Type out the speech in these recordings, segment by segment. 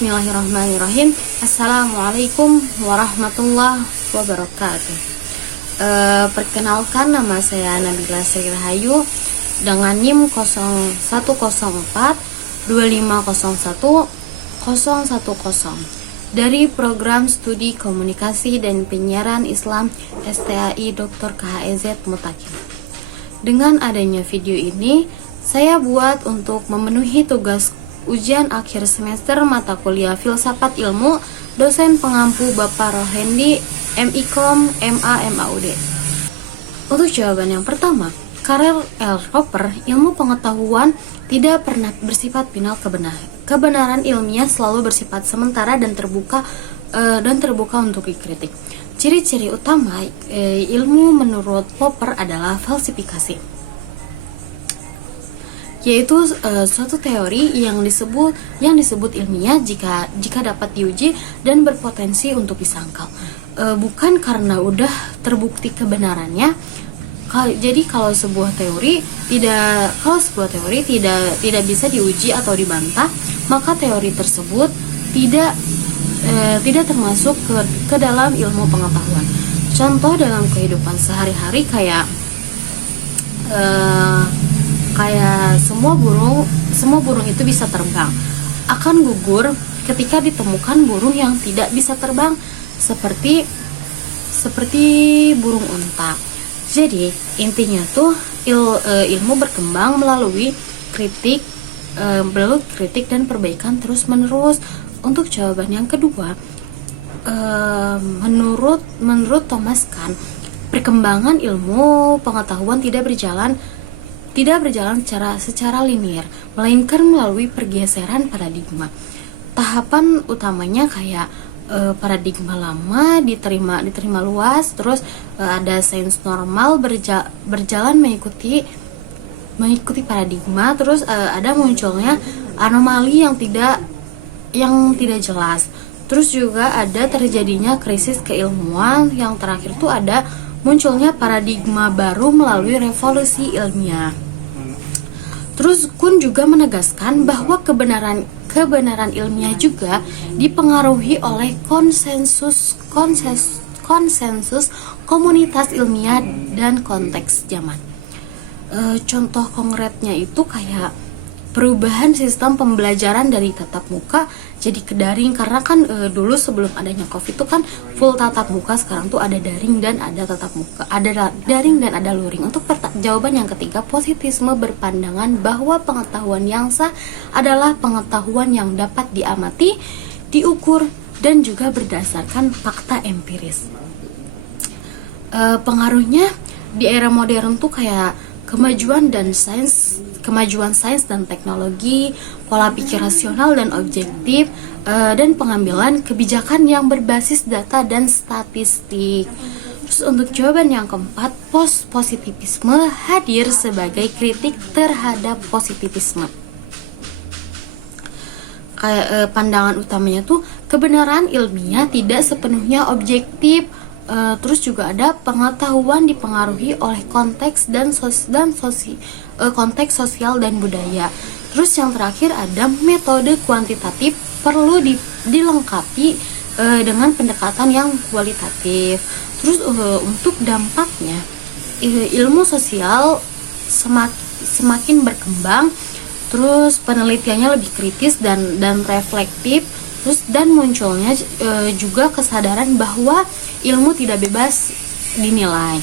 Bismillahirrahmanirrahim. Assalamualaikum warahmatullahi wabarakatuh. Perkenalkan, nama saya Nabila Sri Rahayu dengan NIM 0104 2501 010 dari Program Studi Komunikasi dan Penyiaran Islam STAI Dr. KHEZ Mutakin. Dengan adanya video ini, saya buat untuk memenuhi tugas ujian akhir semester mata kuliah Filsafat Ilmu, dosen pengampu Bapak Rohendi, MIKOM, MA, MAUD. Untuk jawaban yang pertama, Karel L. Popper, ilmu pengetahuan tidak pernah bersifat final kebenaran ilmiah selalu bersifat sementara dan terbuka untuk dikritik. Ciri-ciri utama ilmu menurut Popper adalah falsifikasi, yaitu suatu teori yang disebut ilmiah jika dapat diuji dan berpotensi untuk disangkal, bukan karena udah terbukti kebenarannya. Jadi kalau sebuah teori tidak bisa diuji atau dibantah, maka teori tersebut tidak termasuk ke dalam ilmu pengetahuan. Contoh dalam kehidupan sehari-hari kayak semua burung itu bisa terbang, akan gugur ketika ditemukan burung yang tidak bisa terbang, seperti burung unta. Jadi intinya tuh ilmu berkembang melalui kritik dan perbaikan terus menerus. Untuk jawaban yang kedua, menurut Thomas Kuhn, perkembangan ilmu pengetahuan tidak berjalan secara linear, melainkan melalui pergeseran paradigma. Tahapan utamanya kayak paradigma lama diterima luas, terus ada sains normal berjalan mengikuti paradigma, terus ada munculnya anomali yang tidak jelas, terus juga ada terjadinya krisis keilmuan, yang terakhir tuh ada munculnya paradigma baru melalui revolusi ilmiah. Terus Kuhn juga menegaskan bahwa kebenaran ilmiah juga dipengaruhi oleh konsensus komunitas ilmiah dan konteks zaman. Contoh konkretnya itu kayak perubahan sistem pembelajaran dari tatap muka jadi ke daring, karena kan dulu sebelum adanya COVID itu kan full tatap muka, sekarang tuh ada daring dan ada tatap muka, ada daring dan ada luring. Untuk jawaban yang ketiga, positisme berpandangan bahwa pengetahuan yang sah adalah pengetahuan yang dapat diamati, diukur, dan juga berdasarkan fakta empiris. Pengaruhnya di era modern tuh kayak kemajuan sains dan teknologi, pola pikir rasional dan objektif, dan pengambilan kebijakan yang berbasis data dan statistik. Terus untuk jawaban yang keempat, positivisme hadir sebagai kritik terhadap positivisme. Kayak pandangan utamanya tuh kebenaran ilmiah tidak sepenuhnya objektif. Terus juga ada pengetahuan dipengaruhi oleh konteks konteks sosial dan budaya. Terus yang terakhir ada metode kuantitatif perlu dilengkapi dengan pendekatan yang kualitatif. Terus untuk dampaknya, ilmu sosial semakin berkembang, terus penelitiannya lebih kritis dan reflektif. Terus dan munculnya juga kesadaran bahwa ilmu tidak bebas dinilai.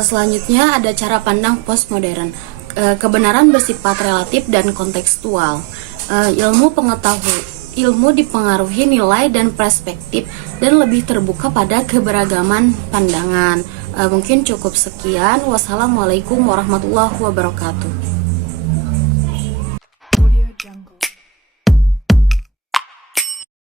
Selanjutnya ada cara pandang postmodern. Kebenaran bersifat relatif dan kontekstual. Ilmu dipengaruhi nilai dan perspektif dan lebih terbuka pada keberagaman pandangan. Mungkin cukup sekian. Wassalamualaikum warahmatullahi wabarakatuh.